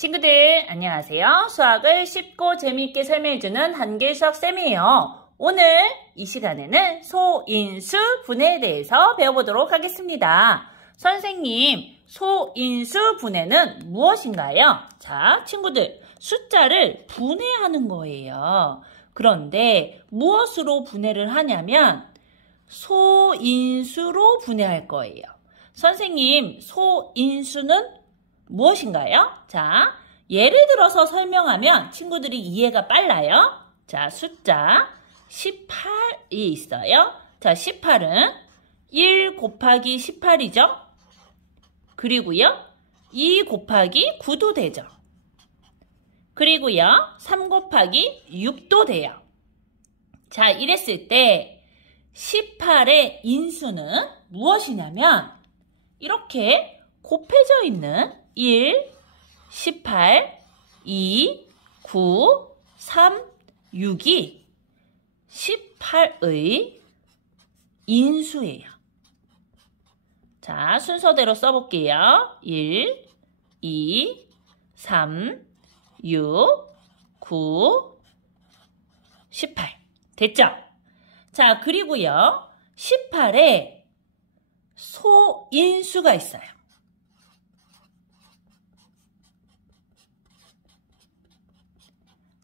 친구들 안녕하세요. 수학을 쉽고 재미있게 설명해주는 한길수학 쌤이에요. 오늘 이 시간에는 소인수 분해에 대해서 배워보도록 하겠습니다. 선생님, 소인수 분해는 무엇인가요? 자, 친구들, 숫자를 분해하는 거예요. 그런데 무엇으로 분해를 하냐면 소인수로 분해할 거예요. 선생님, 소인수는 무엇인가요? 자, 예를 들어서 설명하면 친구들이 이해가 빨라요. 자, 숫자 18이 있어요. 자, 18은 1 곱하기 18이죠. 그리고요, 2 곱하기 9도 되죠. 그리고요, 3 곱하기 6도 돼요. 자, 이랬을 때 18의 인수는 무엇이냐면 이렇게 곱해져 있는 1, 18, 2, 9, 3, 6이 18의 인수예요. 자, 순서대로 써볼게요. 1, 2, 3, 6, 9, 18. 됐죠? 자, 그리고요. 18에 소인수가 있어요.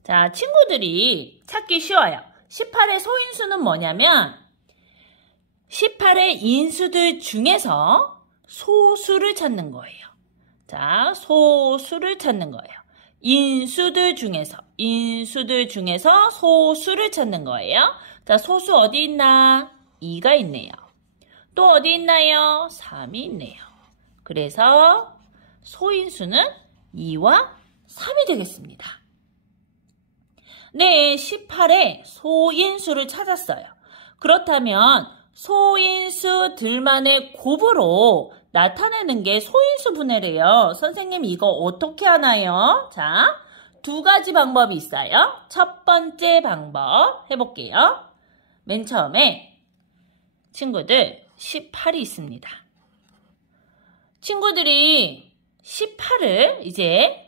자, 친구들이 찾기 쉬워요. 18의 소인수는 뭐냐면 18의 인수들 중에서 소수를 찾는 거예요. 자, 소수를 찾는 거예요. 인수들 중에서 소수를 찾는 거예요. 자, 소수 어디 있나? 2가 있네요. 또 어디 있나요? 3이 있네요. 그래서 소인수는 2와 3이 되겠습니다. 네, 18의 소인수를 찾았어요. 그렇다면 소인수들만의 곱으로 나타내는 게 소인수 분해래요. 선생님, 이거 어떻게 하나요? 자, 두 가지 방법이 있어요. 첫 번째 방법 해볼게요. 맨 처음에 친구들 18이 있습니다. 친구들이 18을 이제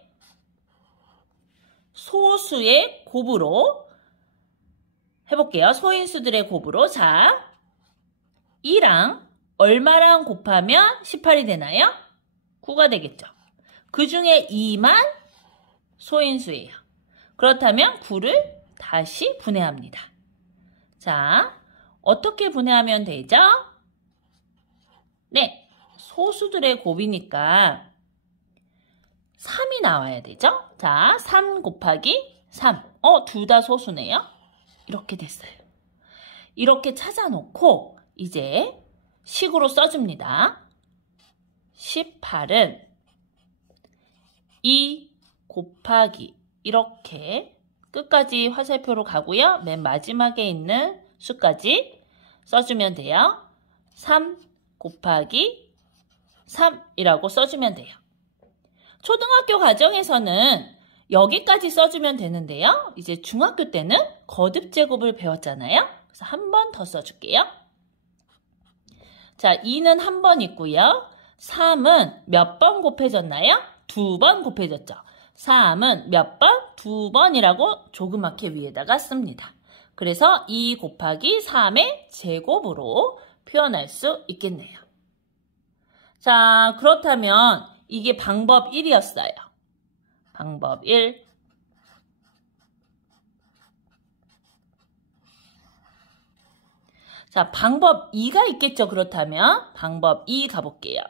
소수의 곱으로 해볼게요. 소인수들의 곱으로. 자, 2랑 얼마랑 곱하면 18이 되나요? 9가 되겠죠. 그 중에 2만 소인수예요. 그렇다면 9를 다시 분해합니다. 자, 어떻게 분해하면 되죠? 네, 소수들의 곱이니까 3이 나와야 되죠? 자, 3 곱하기 3. 둘 다 소수네요. 이렇게 됐어요. 이렇게 찾아놓고 이제 식으로 써줍니다. 18은 2 곱하기 이렇게 끝까지 화살표로 가고요. 맨 마지막에 있는 수까지 써주면 돼요. 3 곱하기 3이라고 써주면 돼요. 초등학교 과정에서는 여기까지 써주면 되는데요. 이제 중학교 때는 거듭제곱을 배웠잖아요. 그래서 한 번 더 써줄게요. 자, 2는 한 번 있고요. 3은 몇 번 곱해졌나요? 2번 곱해졌죠. 3은 몇 번? 2번이라고 조그맣게 위에다가 씁니다. 그래서 2 곱하기 3의 제곱으로 표현할 수 있겠네요. 자, 그렇다면 이게 방법 1이었어요. 방법 1. 자, 방법 2가 있겠죠. 그렇다면 방법 2 가볼게요.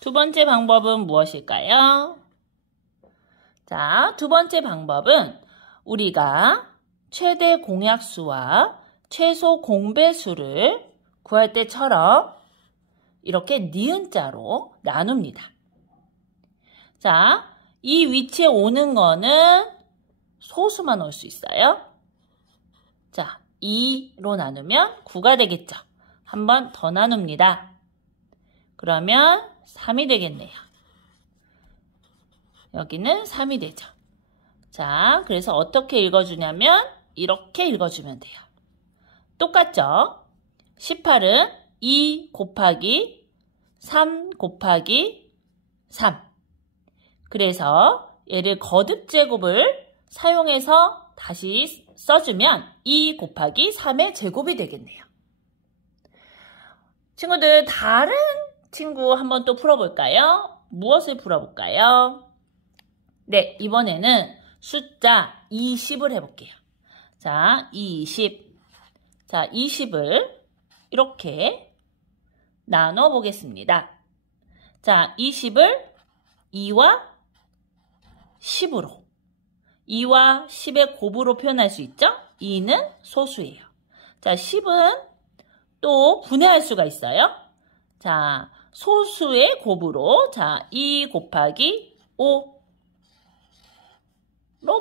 두 번째 방법은 무엇일까요? 자, 두 번째 방법은 우리가 최대 공약수와 최소 공배수를 구할 때처럼 이렇게 니은자로 나눕니다. 자, 이 위치에 오는 거는 소수만 올 수 있어요. 자, 2로 나누면 9가 되겠죠. 한 번 더 나눕니다. 그러면 3이 되겠네요. 여기는 3이 되죠. 자, 그래서 어떻게 읽어주냐면 이렇게 읽어주면 돼요. 똑같죠? 18은 2 곱하기 3 곱하기 3. 그래서 얘를 거듭제곱을 사용해서 다시 써주면 2 곱하기 3의 제곱이 되겠네요. 친구들, 다른 친구 한번 또 풀어볼까요? 무엇을 풀어볼까요? 네, 이번에는 숫자 20을 해볼게요. 자, 20. 자, 20을 이렇게 나눠 보겠습니다. 자, 20을 2와 10으로. 2와 10의 곱으로 표현할 수 있죠? 2는 소수예요. 자, 10은 또 분해할 수가 있어요. 자, 소수의 곱으로, 자, 2 곱하기 5로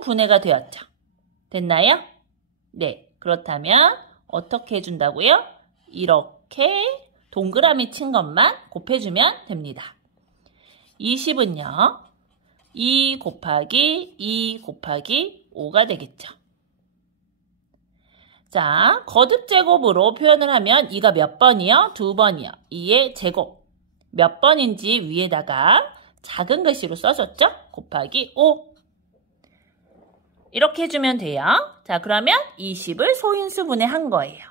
분해가 되었죠. 됐나요? 네, 그렇다면 어떻게 해준다고요? 이렇게 동그라미 친 것만 곱해주면 됩니다. 20은요, 2 곱하기 2 곱하기 5가 되겠죠. 자, 거듭제곱으로 표현을 하면 2가 몇 번이요? 2번이요. 2의 제곱. 몇 번인지 위에다가 작은 글씨로 써줬죠? 곱하기 5. 이렇게 해주면 돼요. 자, 그러면 20을 소인수분해 한 거예요.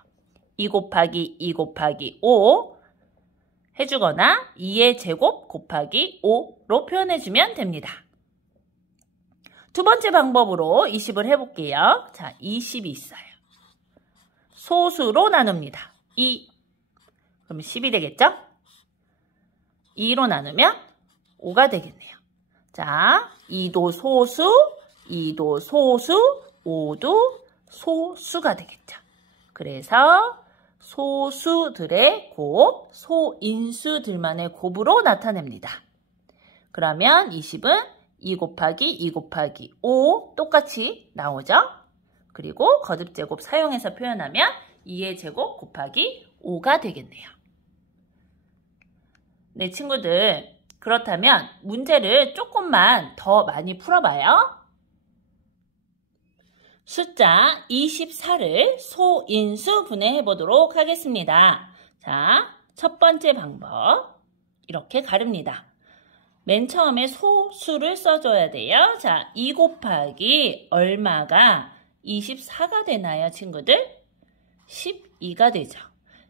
2 곱하기 2 곱하기 5 해주거나 2의 제곱 곱하기 5로 표현해주면 됩니다. 두 번째 방법으로 20을 해볼게요. 자, 20이 있어요. 소수로 나눕니다. 2. 그럼 10이 되겠죠? 2로 나누면 5가 되겠네요. 자, 2도 소수, 2도 소수, 5도 소수가 되겠죠. 그래서 소수들의 곱, 소인수들만의 곱으로 나타냅니다. 그러면 20은 2 곱하기 2 곱하기 5 똑같이 나오죠? 그리고 거듭제곱 사용해서 표현하면 2의 제곱 곱하기 5가 되겠네요. 네, 친구들. 그렇다면 문제를 조금만 더 많이 풀어봐요. 숫자 24를 소인수 분해해 보도록 하겠습니다. 자, 첫 번째 방법. 이렇게 가릅니다. 맨 처음에 소수를 써줘야 돼요. 자, 2 곱하기 얼마가 24가 되나요, 친구들? 12가 되죠.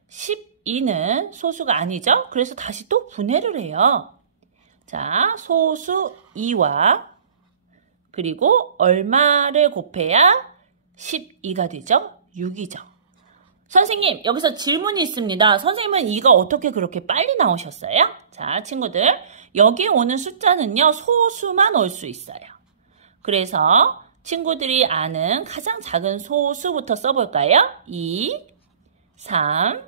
12는 소수가 아니죠? 그래서 다시 또 분해를 해요. 자, 소수 2와 그리고 얼마를 곱해야 12가 되죠? 6이죠. 선생님, 여기서 질문이 있습니다. 선생님은 2가 어떻게 그렇게 빨리 나오셨어요? 자, 친구들, 여기 오는 숫자는요, 소수만 올 수 있어요. 그래서 친구들이 아는 가장 작은 소수부터 써볼까요? 2, 3,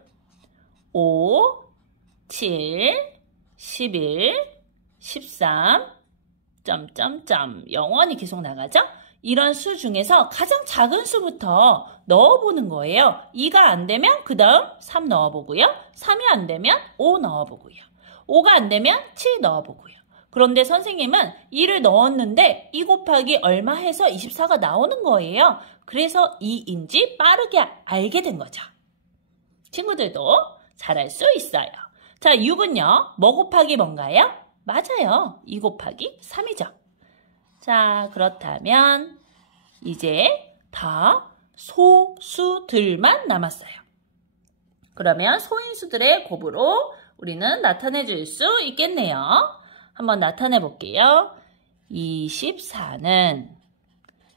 5, 7, 11, 13, 점점점 영원히 계속 나가죠? 이런 수 중에서 가장 작은 수부터 넣어보는 거예요. 2가 안 되면 그 다음 3 넣어보고요. 3이 안 되면 5 넣어보고요. 5가 안 되면 7 넣어보고요. 그런데 선생님은 2를 넣었는데 2 곱하기 얼마 해서 24가 나오는 거예요. 그래서 2인지 빠르게 알게 된 거죠. 친구들도 잘할 수 있어요. 자, 6은요. 뭐 곱하기 뭔가요? 맞아요. 2 곱하기 3이죠. 자, 그렇다면 이제 다 소수들만 남았어요. 그러면 소인수들의 곱으로 우리는 나타내 줄 수 있겠네요. 한번 나타내 볼게요. 24는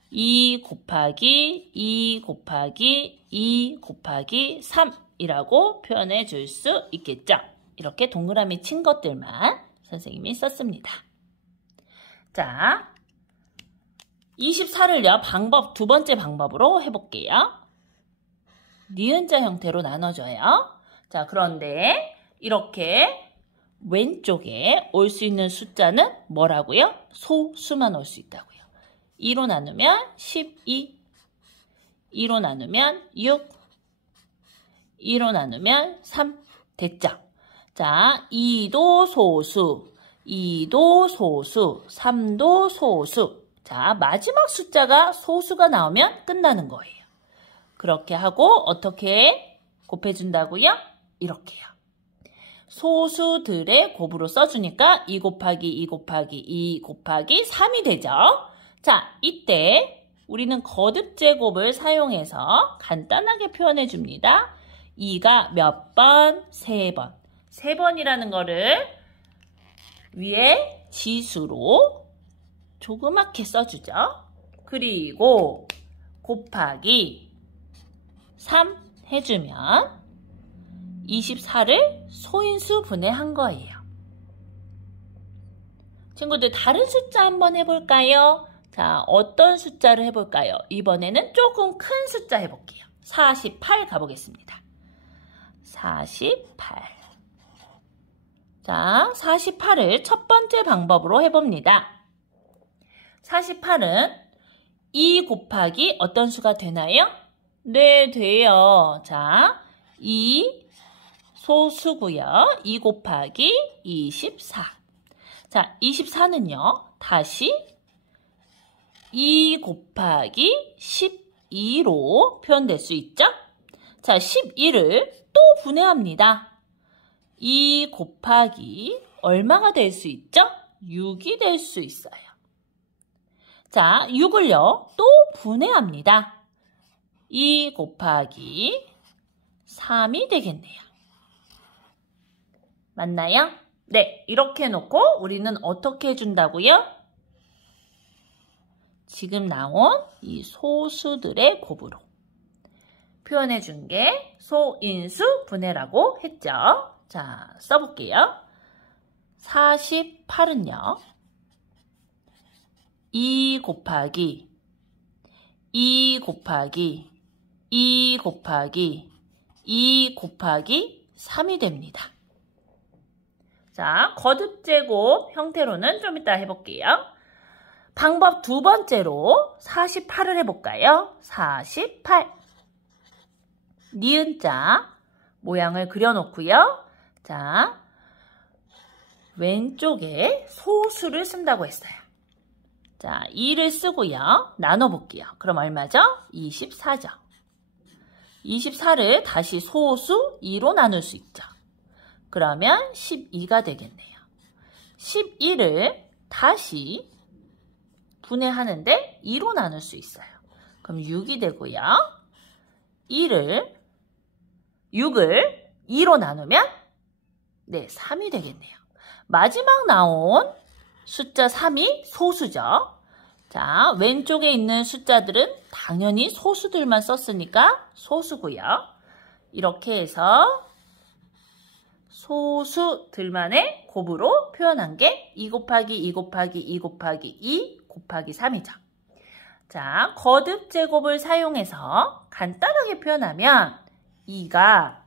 2 곱하기 2 곱하기 2 곱하기 3이라고 표현해 줄 수 있겠죠. 이렇게 동그라미 친 것들만 선생님이 썼습니다. 자, 24를요, 두 번째 방법으로 해볼게요. 니은자 형태로 나눠줘요. 자, 그런데 이렇게 왼쪽에 올 수 있는 숫자는 뭐라고요? 소수만 올 수 있다고요. 2로 나누면 12, 2로 나누면 6, 2로 나누면 3 됐죠? 자, 2도 소수, 2도 소수, 3도 소수. 자, 마지막 숫자가 소수가 나오면 끝나는 거예요. 그렇게 하고 어떻게 곱해준다고요? 이렇게요. 소수들의 곱으로 써주니까 2 곱하기 2 곱하기 2 곱하기 3이 되죠. 자, 이때 우리는 거듭제곱을 사용해서 간단하게 표현해 줍니다. 2가 몇 번? 3번. 3번이라는 거를 위에 지수로 조그맣게 써주죠. 그리고 곱하기 3 해주면 24를 소인수 분해한 거예요. 친구들 다른 숫자 한번 해볼까요? 자, 어떤 숫자를 해볼까요? 이번에는 조금 큰 숫자 해볼게요. 48 가보겠습니다. 48. 자, 48을 첫 번째 방법으로 해봅니다. 48은 2 곱하기 어떤 수가 되나요? 네, 돼요. 자, 2 소수고요. 2 곱하기 24. 자, 24는요. 다시 2 곱하기 12로 표현될 수 있죠? 자, 12를 또 분해합니다. 2 곱하기 얼마가 될 수 있죠? 6이 될 수 있어요. 자, 6을요. 또 분해합니다. 2 곱하기 3이 되겠네요. 맞나요? 네, 이렇게 해놓고 우리는 어떻게 해준다고요? 지금 나온 이 소수들의 곱으로 표현해 준 게 소인수 분해라고 했죠. 자, 써볼게요. 48은요. 2 곱하기 2 곱하기 2 곱하기 2 곱하기 3이 됩니다. 자, 거듭제곱 형태로는 좀 이따 해볼게요. 방법 두 번째로 48을 해볼까요? 48. 니은자 모양을 그려놓고요. 자, 왼쪽에 소수를 쓴다고 했어요. 자, 2를 쓰고요. 나눠볼게요. 그럼 얼마죠? 24죠. 24를 다시 소수 2로 나눌 수 있죠. 그러면 12가 되겠네요. 11을 다시 분해하는데 2로 나눌 수 있어요. 그럼 6이 되고요. 6을 2로 나누면 네, 3이 되겠네요. 마지막 나온 숫자 3이 소수죠. 자, 왼쪽에 있는 숫자들은 당연히 소수들만 썼으니까 소수고요. 이렇게 해서 소수들만의 곱으로 표현한 게 2 곱하기 2 곱하기 2 곱하기 2 곱하기 3이죠. 자, 거듭제곱을 사용해서 간단하게 표현하면 2가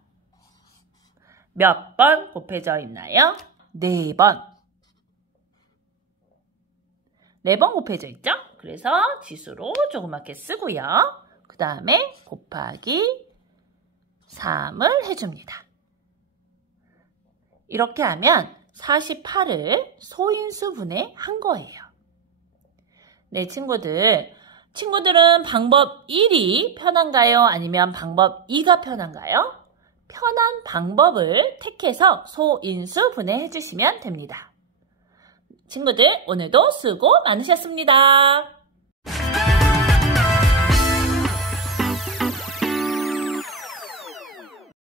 몇 번 곱해져 있나요? 4번. 4번 곱해져 있죠? 그래서 지수로 조그맣게 쓰고요. 그 다음에 곱하기 3을 해줍니다. 이렇게 하면 48을 소인수 분해한 거예요. 네, 친구들은 방법 1이 편한가요? 아니면 방법 2가 편한가요? 편한 방법을 택해서 소인수 분해해 주시면 됩니다. 친구들, 오늘도 수고 많으셨습니다.